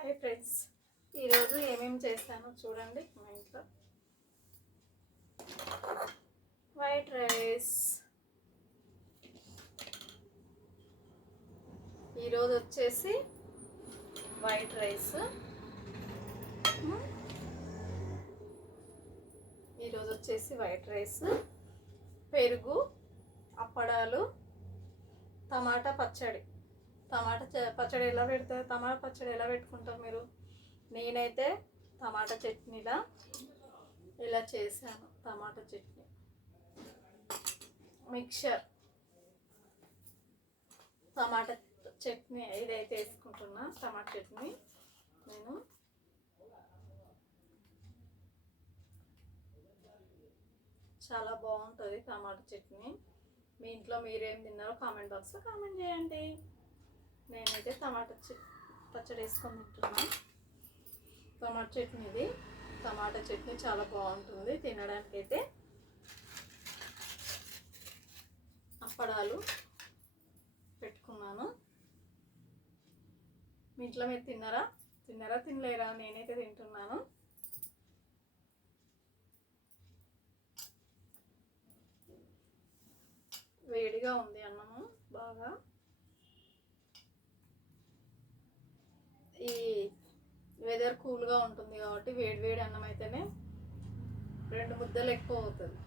Hi friends, ఈరోజు ఏమేమి చేస్తానో చూడండి. మా ఇంట్లో వైట్ రైస్. ఈరోజు వచ్చేసి వైట్ రైస్. పెరుగు, అప్పడాలు, టమాటా పచ్చడి. పచ్చడి ఎలా పెడతారు? టమాటా పచ్చడి ఎలా పెట్టుకుంటారు మీరు? నేనైతే టమాటా చట్నీలా ఇలా చేశాను. టమాటా చట్నీ, మిక్చర్, టమాటా చట్నీ ఇదైతే వేసుకుంటున్నా. టమాటా చట్నీ నేను చాలా బాగుంటుంది టమాటా చట్నీ. మీ ఇంట్లో మీరేం తిన్నారో కామెంట్ బాక్స్లో కామెంట్ చేయండి. నేనైతే టమాటా పచ్చడి వేసుకొని తింటున్నాను. టమాటా చట్నీ చాలా బాగుంటుంది తినడానికి. అయితే అప్పడాలు పెట్టుకున్నాను. మీ ఇంట్లో మీరు తిన్నారా తినలేరా? నేనైతే తింటున్నాను. వేడిగా ఉంది అన్నము బాగా. ఈ వెదర్ కూల్గా ఉంటుంది కాబట్టి వేడి వేడి అన్నం అయితేనే 2 ముద్దలు ఎక్కువ అవుతుంది.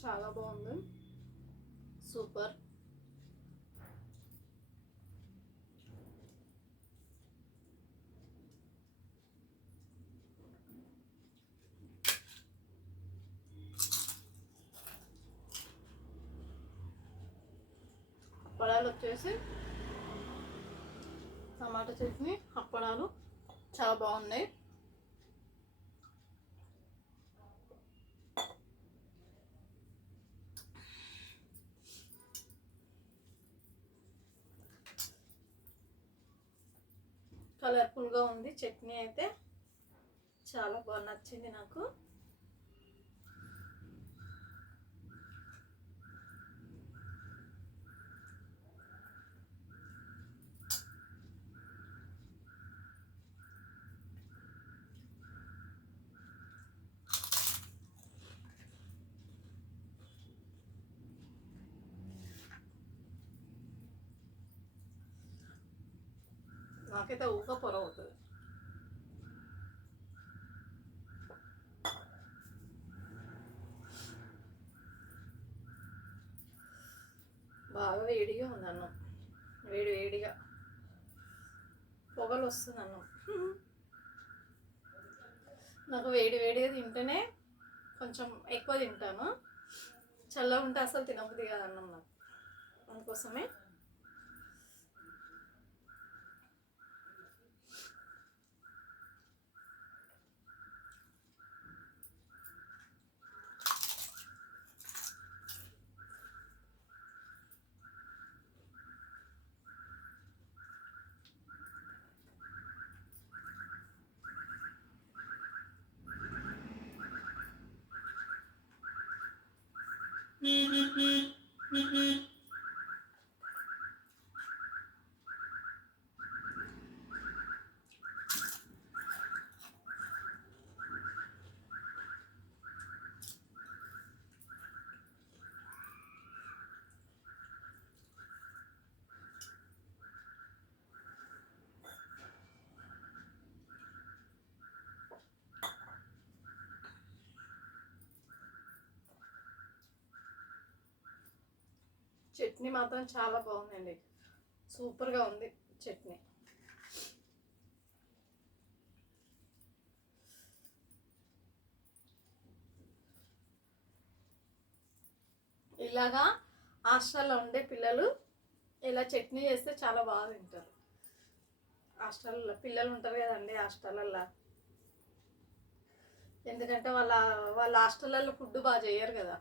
చాలా బాగుంది, సూపర్. అప్పడాలు వచ్చేసి టమాటా చట్నీ, అప్పడాలు చాలా బాగున్నాయి. కలర్ఫుల్గా ఉంది చట్నీ. అయితే చాలా బాగా నచ్చింది నాకు. నాకైతే ఊక పొర అవుతుంది. బాగా వేడిగా ఉంది అన్నం, వేడిగా పొగలు వస్తుంది అన్నం. నాకు వేడిగా తింటేనే కొంచెం ఎక్కువ తింటాను. చల్లగా ఉంటే అసలు తినబుద్ధి కాదు అన్నం నాకు. అందుకోసమే చట్నీ మాత్రం చాలా బాగుందండి, సూపర్గా ఉంది చట్నీ. ఇలాగా హాస్టల్లో ఉండే పిల్లలు ఇలా చట్నీ చేస్తే చాలా బాగా తింటారు. హాస్టల్లో పిల్లలు ఉంటారు కదండి, హాస్టల్లో. ఎందుకంటే వాళ్ళ హాస్టల్లో ఫుడ్ బాగా చేయరు కదా.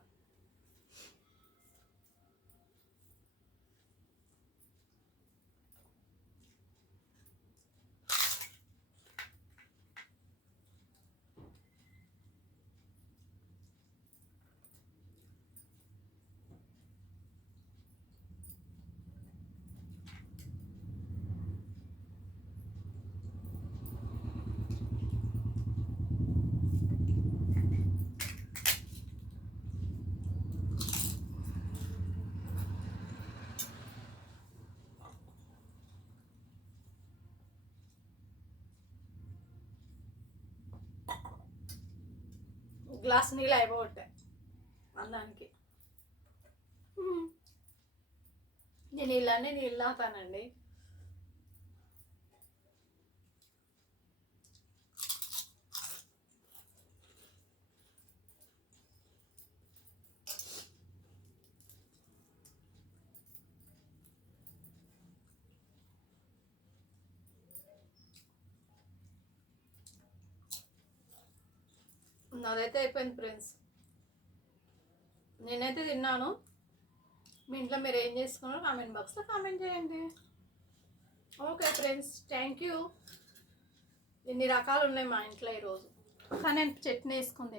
గ్లాస్ నీళ్ళు అయిపోగొట్టాయి అన్నానికి. నేను ఇలానే నీళ్ళు తాగుతానండి. నాదైతే అయిపోయింది ఫ్రెండ్స్. నేనైతే తిన్నాను. మీ ఇంట్లో మీరు ఏం చేసుకున్నారో కామెంట్ బాక్స్లో కామెంట్ చేయండి. Okay friends, thank you. ఇన్ని రకాలు ఉన్నాయి మా ఇంట్లో ఈరోజు, కానీ నేను చట్నీ వేసుకుంది.